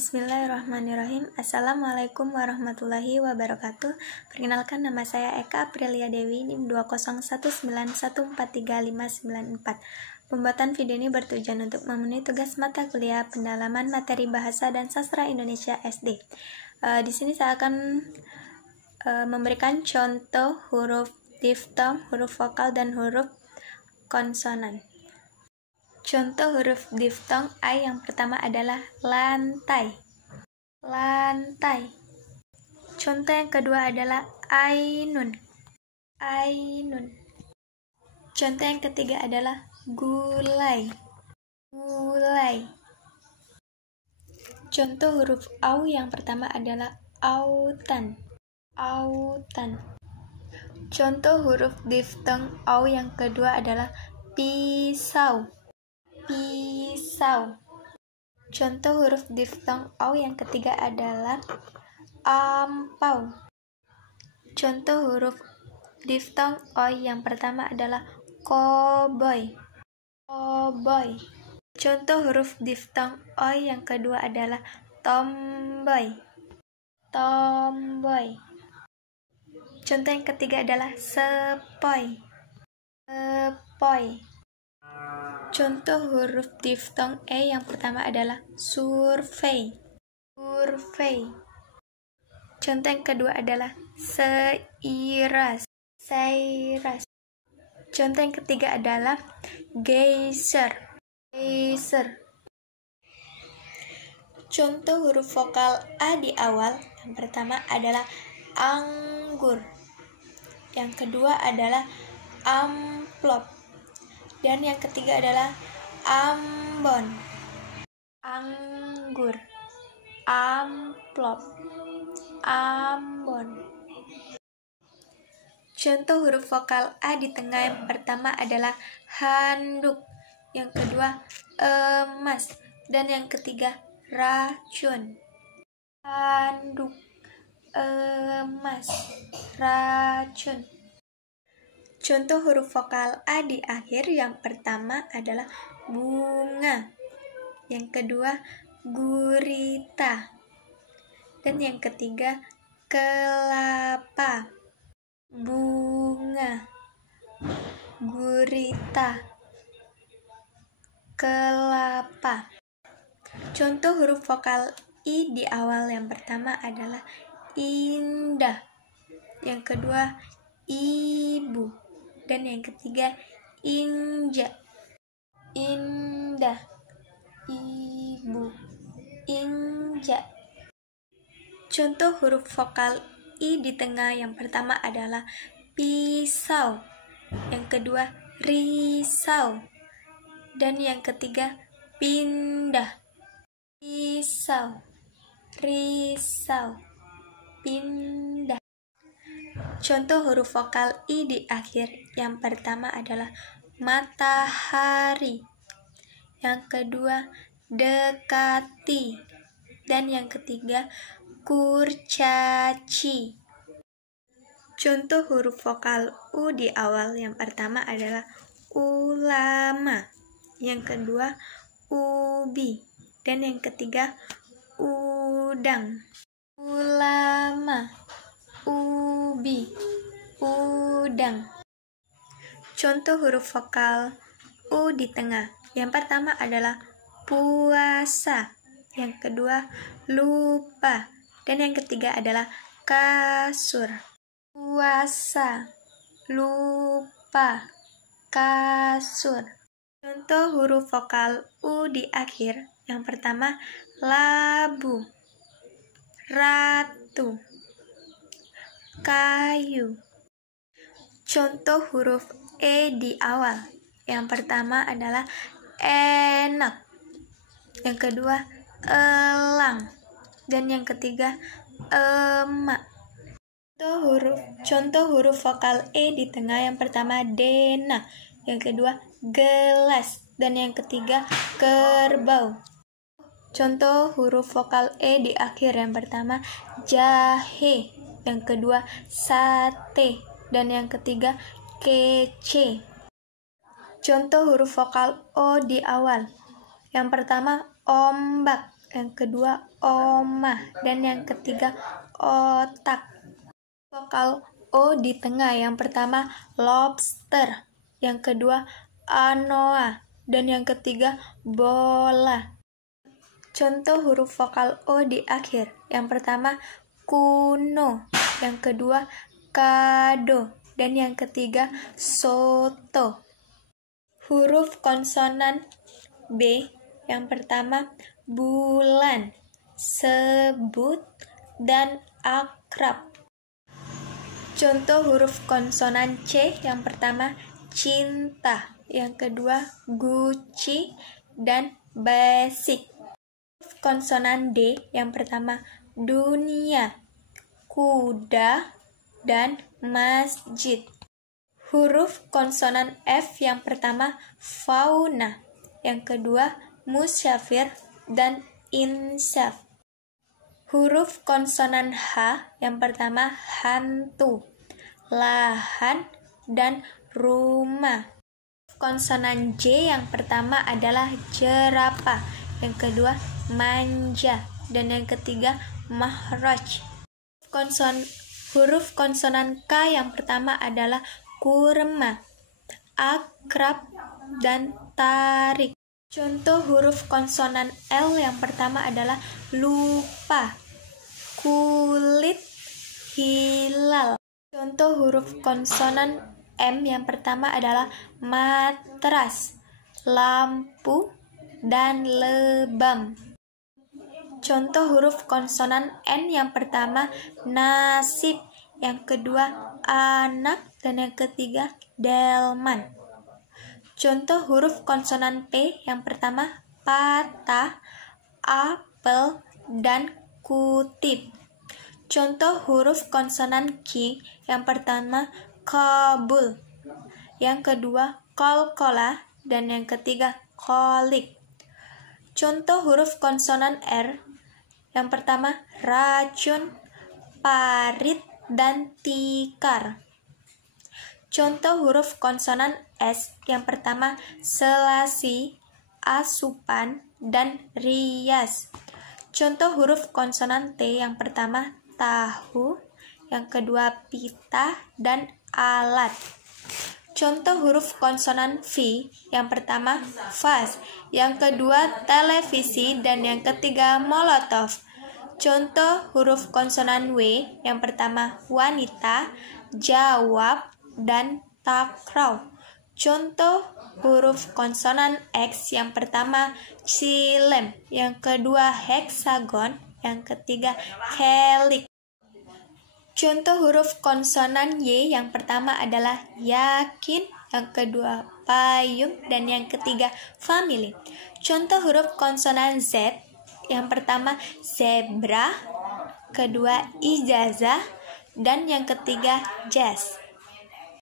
Bismillahirrahmanirrahim. Assalamualaikum warahmatullahi wabarakatuh. Perkenalkan, nama saya Eka Aprilia Dewi, NIM 20191435594. Pembuatan video ini bertujuan untuk memenuhi tugas mata kuliah pendalaman materi bahasa dan sastra Indonesia SD. Di sini saya akan memberikan contoh huruf diftong, huruf vokal, dan huruf konsonan. Contoh huruf diftong I yang pertama adalah lantai. Lantai. Contoh yang kedua adalah ainun. Ainun. Contoh yang ketiga adalah gulai. Gulai. Contoh huruf au yang pertama adalah autan. Autan. Contoh huruf diftong au yang kedua adalah pisau. Pisau. Contoh huruf diftong au yang ketiga adalah ampau. Contoh huruf diftong oi yang pertama adalah koboi. Koboi. Contoh huruf diftong oi yang kedua adalah tomboy. Tomboy. Contoh yang ketiga adalah sepoi. Sepoi. Contoh huruf diftong e yang pertama adalah survei. Survei. Contoh yang kedua adalah seiras. Seiras. Contoh yang ketiga adalah geyser. Geyser. Contoh huruf vokal a di awal yang pertama adalah anggur. Yang kedua adalah amplop. Dan yang ketiga adalah ambon. Anggur, amplop, ambon. Contoh huruf vokal a di tengah yang pertama adalah handuk, yang kedua emas, dan yang ketiga racun. Handuk, emas, racun. Contoh huruf vokal a di akhir yang pertama adalah bunga, yang kedua gurita, dan yang ketiga kelapa. Bunga, gurita, kelapa. Contoh huruf vokal i di awal yang pertama adalah indah, yang kedua ibu, dan yang ketiga injak. Indah, ibu, injak. Contoh huruf vokal i di tengah yang pertama adalah pisau, yang kedua risau, dan yang ketiga pindah. Pisau, risau, pindah. Contoh huruf vokal i di akhir yang pertama adalah matahari, yang kedua dekati, dan yang ketiga kurcaci. Contoh huruf vokal u di awal yang pertama adalah ulama, yang kedua ubi, dan yang ketiga udang. Ulama, ubi, udang. Contoh huruf vokal u di tengah yang pertama adalah puasa, yang kedua lupa, dan yang ketiga adalah kasur. Puasa, lupa, kasur. Contoh huruf vokal u di akhir yang pertama labu, ratu, kayu. Contoh huruf e di awal yang pertama adalah enak, yang kedua elang, dan yang ketiga emak. Contoh huruf vokal e di tengah yang pertama dena, yang kedua gelas, dan yang ketiga kerbau. Contoh huruf vokal e di akhir yang pertama jahe, yang kedua sate, dan yang ketiga kece. Contoh huruf vokal o di awal yang pertama ombak, yang kedua omah, dan yang ketiga otak. Vokal O di tengah, yang pertama lobster, yang kedua anoa, dan yang ketiga bola. Contoh huruf vokal O di akhir, yang pertama kuno, yang kedua kado, dan yang ketiga soto. Huruf konsonan B, yang pertama bulan, sebut, dan akrab. Contoh huruf konsonan C, yang pertama cinta, yang kedua Gucci, dan basic. Huruf konsonan D, yang pertama dunia, kuda, dan masjid. Huruf konsonan F, yang pertama fauna, yang kedua musyafir, dan insaf. Huruf konsonan H, yang pertama hantu, lahan, dan rumah. Konsonan J, yang pertama adalah jerapah, yang kedua manja, dan yang ketiga mahraj. Huruf konsonan K, yang pertama adalah kurma, akrab, dan tarik. Contoh huruf konsonan L, yang pertama adalah lupa, kulit, hilal. Contoh huruf konsonan M, yang pertama adalah matras, lampu, dan lebam. Contoh huruf konsonan N, yang pertama nasib, yang kedua anak, dan yang ketiga delman. Contoh huruf konsonan P, yang pertama patah, apel, dan kutip. Contoh huruf konsonan Q, yang pertama kabul, yang kedua kolkolah, dan yang ketiga kolik. Contoh huruf konsonan R, yang pertama racun, parit, dan tikar. Contoh huruf konsonan S, yang pertama selasi, asupan, dan rias. Contoh huruf konsonan T, yang pertama tahu, yang kedua pita, dan alat. Contoh huruf konsonan V, yang pertama vas, yang kedua televisi, dan yang ketiga molotov. Contoh huruf konsonan W, yang pertama wanita, jawab, dan takraw. Contoh huruf konsonan X, yang pertama silem, yang kedua heksagon, yang ketiga helik. Contoh huruf konsonan Y, yang pertama adalah yakin, yang kedua payung, dan yang ketiga family. Contoh huruf konsonan Z, yang pertama zebra, kedua ijazah, dan yang ketiga jazz.